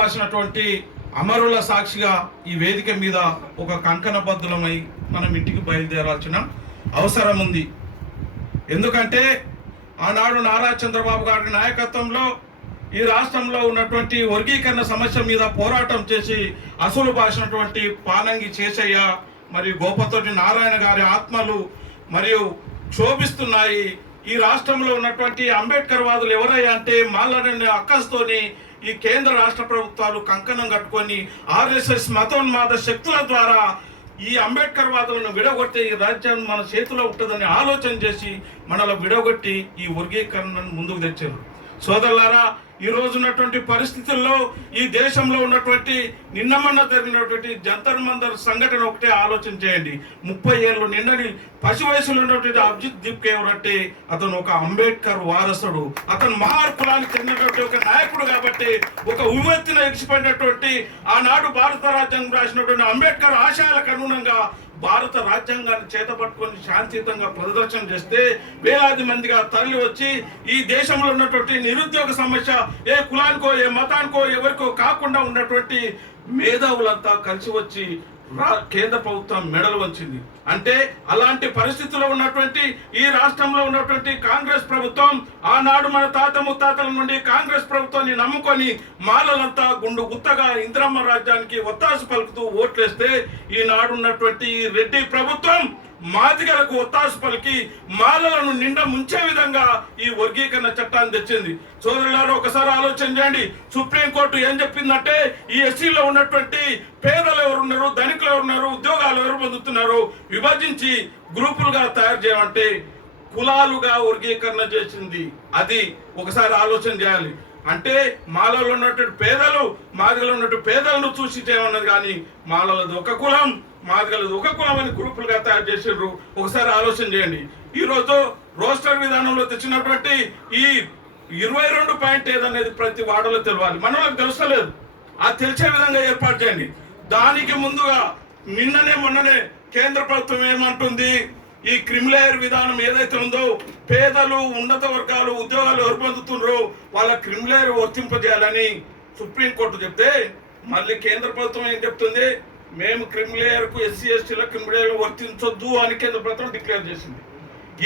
బాసినటువంటి అమరుల సాక్షిగా ఈ వేదిక మీద ఒక కంకణబద్ధులమై మనం ఇంటికి బయలుదేరాల్సిన అవసరం ఉంది. ఎందుకంటే ఆనాడు నారా చంద్రబాబు గారి నాయకత్వంలో ఈ రాష్ట్రంలో ఉన్నటువంటి వర్గీకరణ సమస్య మీద పోరాటం చేసి అసలు బాసినటువంటి పానంగి చేసయ్య మరియు గోపతోటి నారాయణ గారి ఆత్మలు మరియు క్షోభిస్తున్నాయి. ఈ రాష్ట్రంలో ఉన్నటువంటి అంబేద్కర్ వాదులు ఎవరయ్యా అంటే మాలాడని అక్కస్తోని ఈ కేంద్ర రాష్ట్ర ప్రభుత్వాలు కంకణం కట్టుకొని ఆర్ఎస్ఎస్ మతోన్మాద శక్తుల ద్వారా ఈ అంబేద్కర్ వాదులను విడగొట్టి ఈ రాజ్యం మన చేతిలో ఉంటుందని ఆలోచన చేసి మనలో విడగొట్టి ఈ వర్గీకరణను ముందుకు తెచ్చారు. సోదరులారా, ఈ రోజు ఉన్నటువంటి పరిస్థితుల్లో ఈ దేశంలో ఉన్నటువంటి నిన్న మొన్న జరిగినటువంటి జంతర్ మంతర్ సంఘటన ఒకటే ఆలోచన చేయండి. 30 ఏళ్ళు నిన్నని పసి వయసులో ఉన్నటువంటి అభిజిత్ దీప్కే ఎవరంటే అతను ఒక అంబేద్కర్ వారసుడు, అతను మహార్ కులానికి చెందినటువంటి ఒక నాయకుడు. కాబట్టి ఒక ఉవ్వెత్తున ఎగిసిపోయినటువంటి ఆనాడు భారత రాజ్యాంగం రాసినటువంటి అంబేద్కర్ ఆశయాలకు అనుగుణంగా భారత రాజ్యాంగాన్ని చేతపట్టుకొని శాంతియుతంగా ప్రదర్శన చేస్తే వేలాది మందిగా తరలి వచ్చి ఈ దేశంలో ఉన్నటువంటి నిరుద్యోగ సమస్య ఏ కులానికో ఏ మతానికో ఎవరికో కాకుండా ఉన్నటువంటి మేధావులంతా కలిసి వచ్చి కేంద్ర ప్రభుత్వం మెడలు వంచింది. అంటే అలాంటి పరిస్థితుల్లో ఉన్నటువంటి ఈ రాష్ట్రంలో ఉన్నటువంటి కాంగ్రెస్ ప్రభుత్వం ఆనాడు మన తాత ముత్తాతల నుండి కాంగ్రెస్ ప్రభుత్వాన్ని నమ్ముకొని మాలలంతా గుండు గుత్తగా ఇందిరమ్మ రాజ్యానికి ఒత్తాసు పలుకుతూ ఓట్లేస్తే ఈనాడు ఉన్నటువంటి రెడ్డి ప్రభుత్వం మాదిగలకు ఒత్తాసు పలికి మాలలను నిండా ముంచే విధంగా ఈ వర్గీకరణ చట్టాన్ని తెచ్చింది. సోదరులారు, ఒకసారి ఆలోచన చేయండి. సుప్రీంకోర్టు ఏం చెప్పిందంటే ఈ ఎస్సీలో ఉన్నటువంటి పేదలు ఎవరున్నారు, ధనికులు ఎవరున్నారు, ఉద్యోగాలు ఎవరు పొందుతున్నారు విభజించి గ్రూపులుగా తయారు చేయమంటే కులాలుగా వర్గీకరణ చేసింది. అది ఒకసారి ఆలోచన చేయాలి. అంటే మాలలో ఉన్నటువంటి పేదలు మాదిగలో ఉన్నటువంటి పేదలను చూసి చేయమన్నది కానీ మాలలది ఒక కులం మాదిగలది ఒక కులం అని గ్రూపులుగా తయారు చేసిండ్రు. ఒకసారి ఆలోచన చేయండి. ఈరోజు రోస్టర్ విధానంలో తెచ్చినటువంటి ఈ 22 పాయింట్ ఏదనేది ప్రతి వాడలో తెలియాలి. మనకు తెలుస్తలేదు, అది తెలిసే విధంగా ఏర్పాటు చేయండి. దానికి ముందుగా నిన్ననే మొన్ననే కేంద్ర ప్రభుత్వం ఏమంటుంది, ఈ క్రిమిలేయర్ విధానం ఏదైతే ఉందో పేదలు ఉన్నత వర్గాలు ఉద్యోగాలు ఎవరు పొందుతున్నారో వాళ్ళ క్రిమిలేయర్ వర్తింపజేయాలని సుప్రీంకోర్టు చెప్తే మళ్ళీ కేంద్ర ప్రభుత్వం ఏం చెప్తుంది, మేము క్రిమిలేయర్కు ఎస్సీ ఎస్టీల క్రిమిలేయర్ వర్తించొద్దు అని కేంద్ర ప్రభుత్వం డిక్లేర్ చేసింది.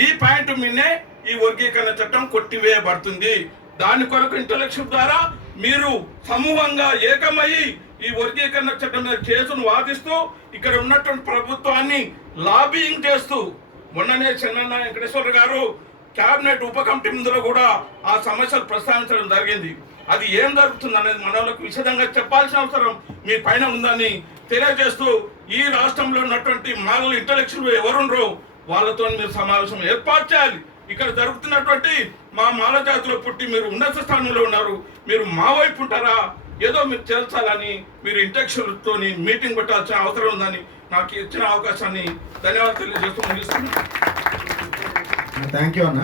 ఈ పాయింట్ మీదనే ఈ వర్గీకరణ చట్టం కొట్టివేయబడుతుంది. దాని కొరకు ఇంటలెక్చువల్ ద్వారా మీరు సమూహంగా ఏకమయ్యి ఈ వర్గీకరణ చట్టం మీద కేసును వాదిస్తూ ఇక్కడ ఉన్నటువంటి ప్రభుత్వాన్ని లాబియింగ్ చేస్తూ మొన్ననే చెన్నన్న వెంకటేశ్వర గారు కేబినెట్ ఉప కమిటీ ముందులో కూడా ఆ సమస్యలు ప్రస్తావించడం జరిగింది. అది ఏం జరుగుతుంది అనేది మనలకు విశదంగా చెప్పాల్సిన అవసరం మీ పైన ఉందని తెలియజేస్తూ ఈ రాష్ట్రంలో ఉన్నటువంటి మాలల ఇంటలెక్చువల్ ఎవరుండ్రో వాళ్ళతో మీరు సమావేశం ఏర్పాటు చేయాలి. ఇక్కడ జరుగుతున్నటువంటి మా మాల జాతిలో పుట్టి మీరు ఉన్నత స్థానంలో ఉన్నారు, మీరు మా వైపు ఉంటారా, ఏదో మీరు చేర్చాలని మీరు ఇంటెక్చువల్తో మీటింగ్ పెట్టాల్సిన అవసరం ఉందని నాకు ఇచ్చిన అవకాశాన్ని ధన్యవాదాలు తెలియజేస్తూ ముగిస్తున్నాను. థ్యాంక్ యూ అన్న.